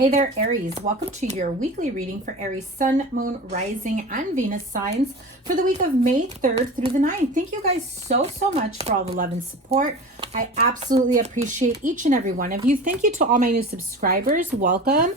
Hey there, Aries. Welcome to your weekly reading for Aries Sun, Moon, Rising, and Venus signs for the week of May 3rd through the 9th. Thank you guys so much for all the love and support. I absolutely appreciate each and every one of you. Thank you to all my new subscribers. Welcome.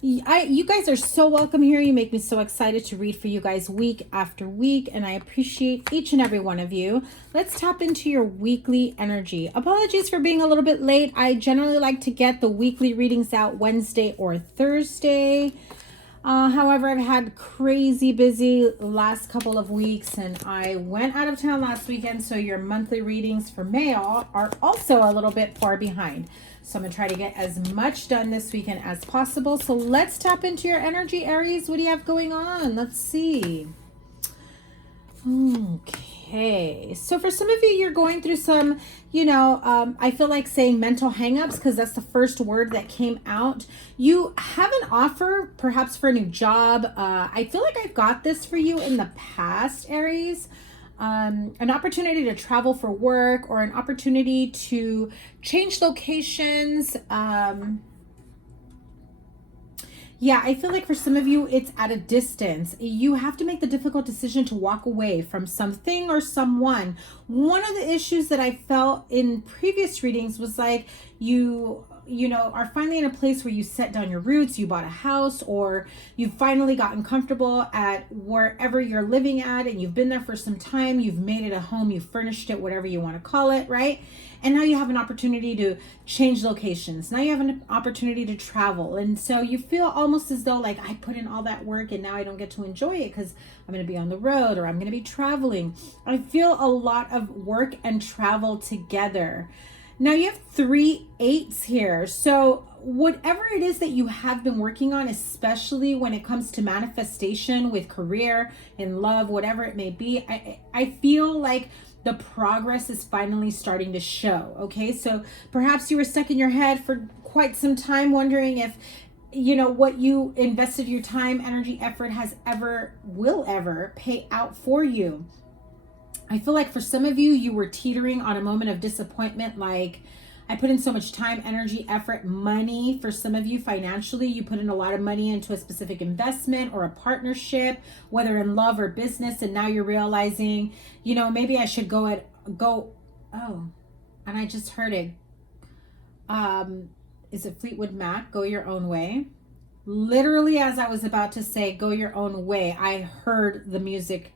You guys are so welcome here. You make me so excited to read for you guys week after week, and I appreciate each and every one of you. Let's tap into your weekly energy. Apologies for being a little bit late. I generally like to get the weekly readings out Wednesday or Thursday. However, I've had crazy busy last couple of weeks, and I went out of town last weekend, so your monthly readings for May are also a little bit far behind. So I'm going to try to get as much done this weekend as possible. So let's tap into your energy, Aries. What do you have going on? Let's see. Okay. So for some of you, you're going through some, I feel like saying mental hangups because that's the first word that came out. You have an offer, perhaps for a new job. I feel like I've got this for you in the past, Aries. An opportunity to travel for work or an opportunity to change locations. Yeah, I feel like for some of you, it's at a distance. You have to make the difficult decision to walk away from something or someone. One of the issues that I felt in previous readings was like you are finally in a place where you set down your roots, you bought a house, or you've finally gotten comfortable at wherever you're living at, and you've been there for some time, you've made it a home, you've furnished it, whatever you want to call it, right? And now you have an opportunity to change locations. Now you have an opportunity to travel. And so you feel almost as though like I put in all that work and now I don't get to enjoy it because I'm going to be on the road or I'm going to be traveling. I feel a lot of work and travel together. Now you have 3 8s here. So whatever it is that you have been working on, especially when it comes to manifestation with career, in love, whatever it may be, I feel like the progress is finally starting to show. Okay, so perhaps you were stuck in your head for quite some time wondering if what you invested your time, energy, effort will ever pay out for you. I feel like for some of you, you were teetering on a moment of disappointment. Like, I put in so much time, energy, effort, money. For some of you, financially, you put in a lot of money into a specific investment or a partnership, whether in love or business. And now you're realizing, maybe I should go. Oh, and I just heard it. Is it Fleetwood Mac? Go Your Own Way. Literally, as I was about to say, go your own way, I heard the music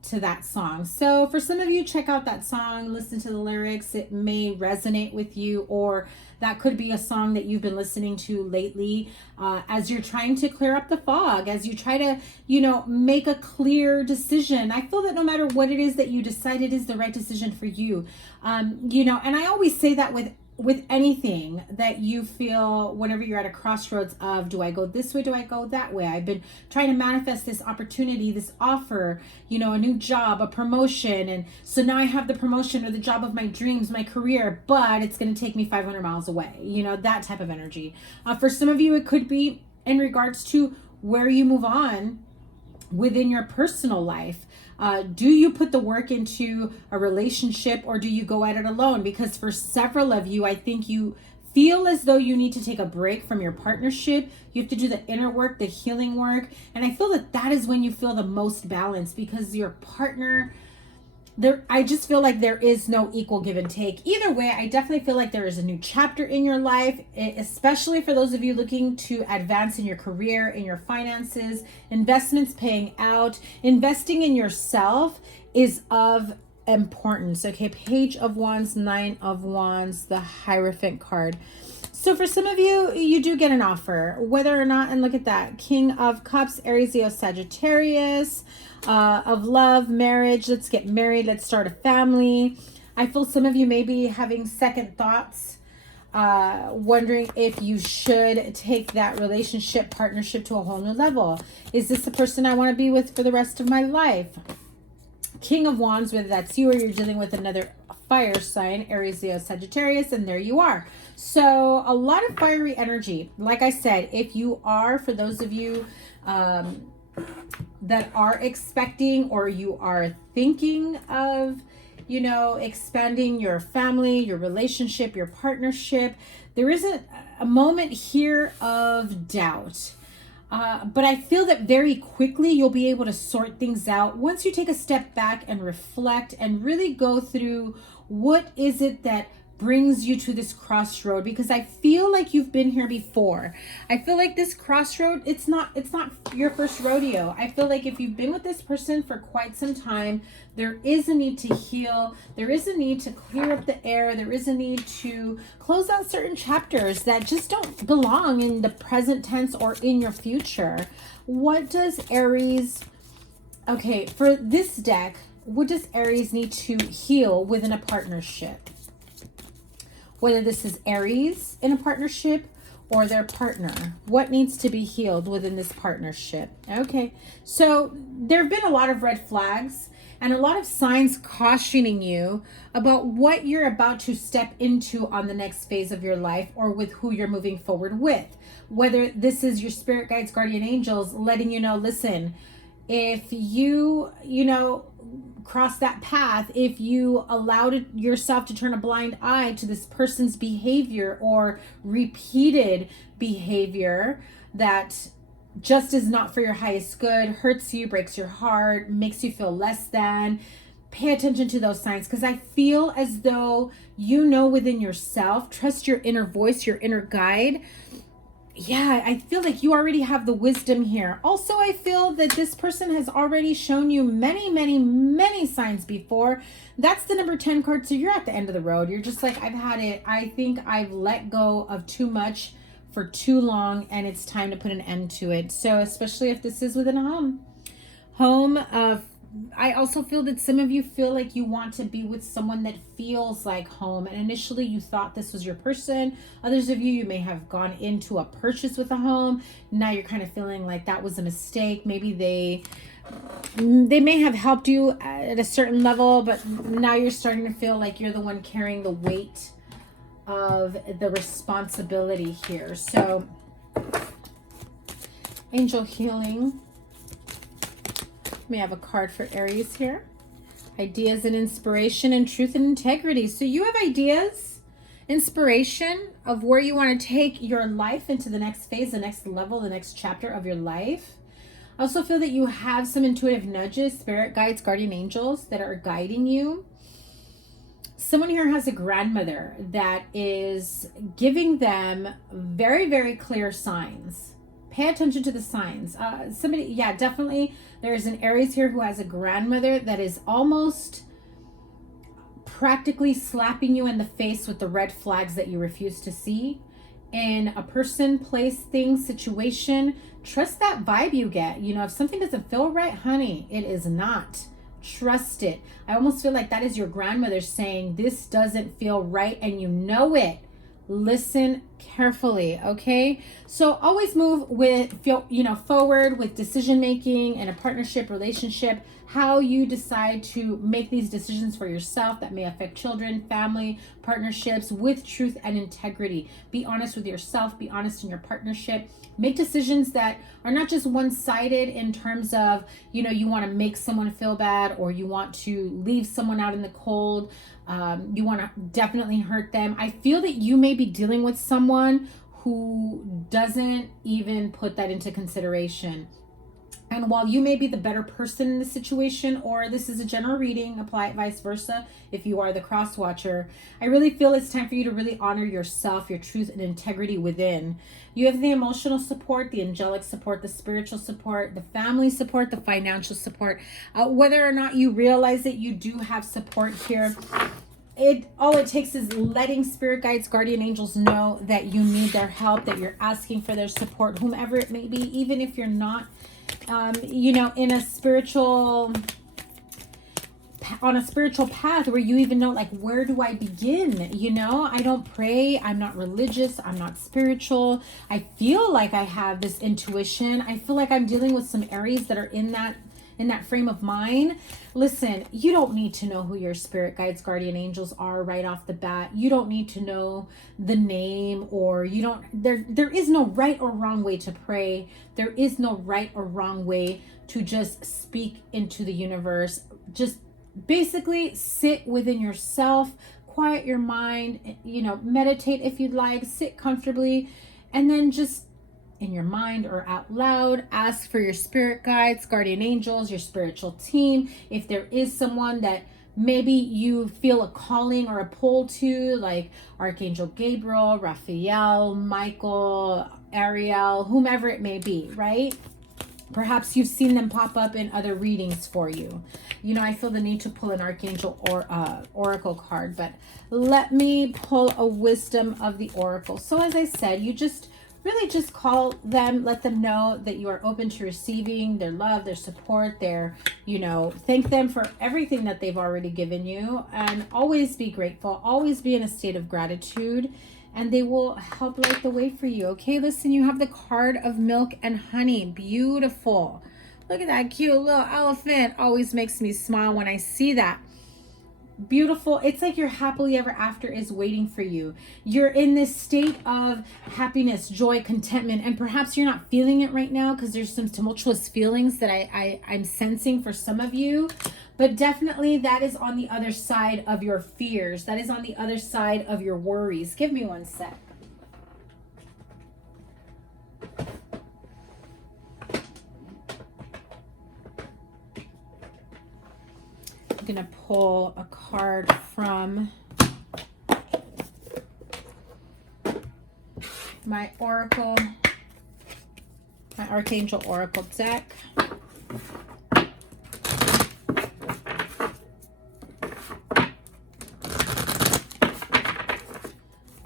to that song. So for some of you, check out that song, listen to the lyrics. It may resonate with you, or that could be a song that you've been listening to lately as you're trying to clear up the fog, as you try to, make a clear decision. I feel that no matter what it is that you decide, it is the right decision for you. And I always say that with anything that you feel whenever you're at a crossroads of, do I go this way? Do I go that way? I've been trying to manifest this opportunity, this offer, a new job, a promotion. And so now I have the promotion or the job of my dreams, my career, but it's going to take me 500 miles away, that type of energy. For some of you, it could be in regards to where you move on within your personal life. Do you put the work into a relationship or do you go at it alone? Because for several of you, I think you feel as though you need to take a break from your partnership. You have to do the inner work, the healing work. And I feel that is when you feel the most balance, because your partner, I just feel like there is no equal give and take. Either way, I definitely feel like there is a new chapter in your life, especially for those of you looking to advance in your career, in your finances, investments paying out. Investing in yourself is of importance. Okay, Page of Wands, 9 of Wands, the Hierophant card. So for some of you, you do get an offer, whether or not, and look at that, King of Cups, Aries, Leo, Sagittarius, of love, marriage. Let's get married. Let's start a family. I feel some of you may be having second thoughts, wondering if you should take that relationship, partnership to a whole new level. Is this the person I want to be with for the rest of my life? King of Wands, whether that's you or you're dealing with another fire sign, Aries, Leo, Sagittarius, and there you are. So a lot of fiery energy. Like I said, if you are, for those of you that are expecting or you are thinking of, expanding your family, your relationship, your partnership, there isn't a moment here of doubt. But I feel that very quickly you'll be able to sort things out once you take a step back and reflect and really go through what is it that brings you to this crossroad, because I feel like you've been here before. I feel like this crossroad, it's not your first rodeo. I feel like if you've been with this person for quite some time, there is a need to heal. There is a need to clear up the air. There is a need to close out certain chapters that just don't belong in the present tense or in your future. What does Aries, okay, for this deck, what does Aries need to heal within a partnership? Whether this is Aries in a partnership or their partner, what needs to be healed within this partnership? Okay, so there have been a lot of red flags and a lot of signs cautioning you about what you're about to step into on the next phase of your life, or with who you're moving forward with. Whether this is your spirit guides, guardian angels letting you know, listen, if you cross that path, if you allowed yourself to turn a blind eye to this person's behavior or repeated behavior that just is not for your highest good, hurts you, breaks your heart, makes you feel less than, pay attention to those signs, because I feel as though you know within yourself, trust your inner voice, your inner guide. Yeah, I feel like you already have the wisdom here. Also, I feel that this person has already shown you many, many, many signs before. That's the number 10 card. So you're at the end of the road. You're just like, I've had it. I think I've let go of too much for too long, and it's time to put an end to it. So especially if this is within a home. I also feel that some of you feel like you want to be with someone that feels like home, and initially you thought this was your person. Others of you may have gone into a purchase with a home. Now you're kind of feeling like that was a mistake. Maybe they may have helped you at a certain level, but now you're starting to feel like you're the one carrying the weight of the responsibility here. So angel healing. We have a card for Aries here. Ideas and inspiration and truth and integrity. So you have ideas, inspiration of where you want to take your life into the next phase, the next level, the next chapter of your life. I also feel that you have some intuitive nudges, spirit guides, guardian angels that are guiding you. Someone here has a grandmother that is giving them very, very clear signs. Pay attention to the signs. Definitely there's an Aries here who has a grandmother that is almost practically slapping you in the face with the red flags that you refuse to see in a person, place, thing, situation. Trust that vibe you get. If something doesn't feel right, honey, it is not. Trust it. I almost feel like that is your grandmother saying this doesn't feel right, and you know it. Listen carefully, okay? So always move with, forward with decision making in a partnership, relationship, how you decide to make these decisions for yourself that may affect children, family, partnerships, with truth and integrity. Be honest with yourself, be honest in your partnership. Make decisions that are not just one-sided in terms of, you want to make someone feel bad, or you want to leave someone out in the cold. You want to definitely hurt them. I feel that you may be dealing with someone who doesn't even put that into consideration. And while you may be the better person in the situation, or this is a general reading, apply it vice versa if you are the cross watcher, I really feel it's time for you to really honor yourself, your truth and integrity within. You have the emotional support, the angelic support, the spiritual support, the family support, the financial support. Whether or not you realize that you do have support here, all it takes is letting spirit guides, guardian angels know that you need their help, that you're asking for their support, whomever it may be, even if you're not in a spiritual path where you even know, like, where do I begin? I don't pray, I'm not religious, I'm not spiritual. I feel like I have this intuition. I feel like I'm dealing with some Aries that are in that frame of mind. Listen, you don't need to know who your spirit guides, guardian angels are right off the bat. You don't need to know the name, or there is no right or wrong way to pray. There is no right or wrong way to just speak into the universe. Just basically sit within yourself, quiet your mind, you know, meditate if you'd like, sit comfortably, and then just in your mind or out loud, ask for your spirit guides, guardian angels, your spiritual team. If there is someone that maybe you feel a calling or a pull to, like Archangel Gabriel, Raphael, Michael, Ariel, whomever it may be, right? Perhaps you've seen them pop up in other readings for you. You know, I feel the need to pull an Archangel or Oracle card, but let me pull a Wisdom of the Oracle. So as I said, you just really just call them, let them know that you are open to receiving their love, their support, their, you know, thank them for everything that they've already given you, and always be grateful, always be in a state of gratitude, and they will help light the way for you. Okay, listen, you have the card of milk and honey. Beautiful. Look at that cute little elephant. Always makes me smile when I see that. Beautiful. It's like your happily ever after is waiting for you. You're in this state of happiness, joy, contentment, and perhaps you're not feeling it right now because there's some tumultuous feelings that I'm sensing for some of you. But definitely that is on the other side of your fears. That is on the other side of your worries. Give me one sec. I'm going to pull a card from my Oracle, my Archangel Oracle deck.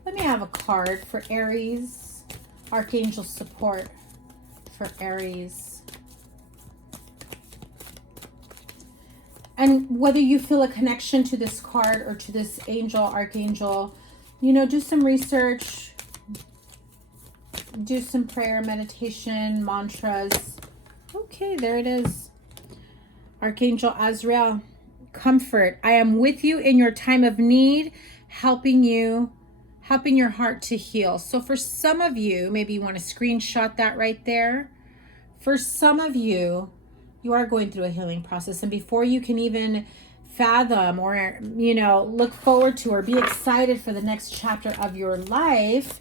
Let me have a card for Aries, Archangel support for Aries. And whether you feel a connection to this card or to this angel, archangel, you know, do some research, do some prayer, meditation, mantras. Okay, there it is. Archangel Azrael, comfort. I am with you in your time of need, helping your heart to heal. So for some of you, maybe you want to screenshot that right there. For some of you, you are going through a healing process, and before you can even fathom or, you know, look forward to or be excited for the next chapter of your life,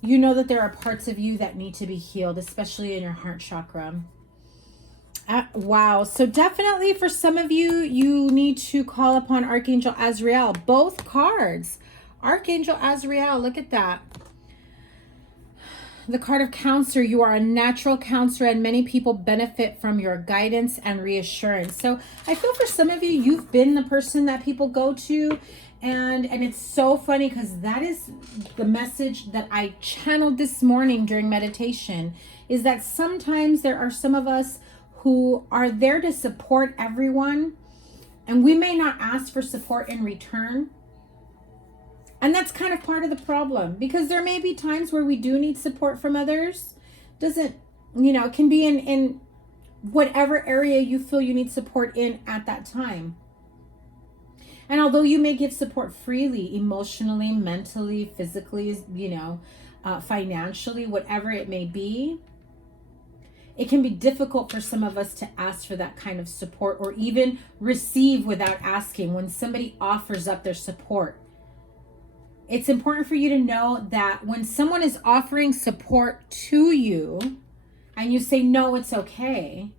you know that there are parts of you that need to be healed, especially in your heart chakra. Wow. So definitely for some of you, you need to call upon Archangel Azrael. Both cards. Archangel Azrael, look at that. The card of counselor. You are a natural counselor, and many people benefit from your guidance and reassurance. So I feel for some of you, you've been the person that people go to, and it's so funny because that is the message that I channeled this morning during meditation, is that sometimes there are some of us who are there to support everyone, and we may not ask for support in return. And that's kind of part of the problem, because there may be times where we do need support from others. Doesn't, you know, it can be in whatever area you feel you need support in at that time. And although you may give support freely, emotionally, mentally, physically, you know, financially, whatever it may be, it can be difficult for some of us to ask for that kind of support, or even receive without asking when somebody offers up their support. It's important for you to know that when someone is offering support to you and you say, no, it's okay,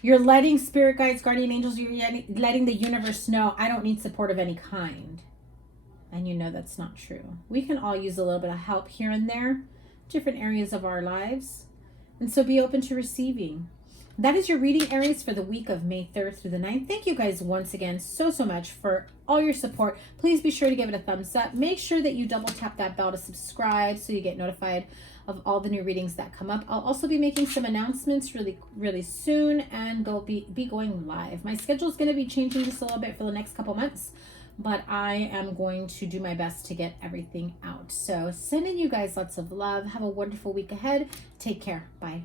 you're letting spirit guides, guardian angels, you're letting the universe know, I don't need support of any kind. And you know that's not true. We can all use a little bit of help here and there, different areas of our lives. And so be open to receiving. That is your reading, Aries, for the week of May 3rd through the 9th. Thank you guys once again so much for all your support. Please be sure to give it a thumbs up. Make sure that you double tap that bell to subscribe so you get notified of all the new readings that come up. I'll also be making some announcements really soon, and be going live. My schedule is going to be changing just a little bit for the next couple months, but I am going to do my best to get everything out. So sending you guys lots of love. Have a wonderful week ahead. Take care. Bye.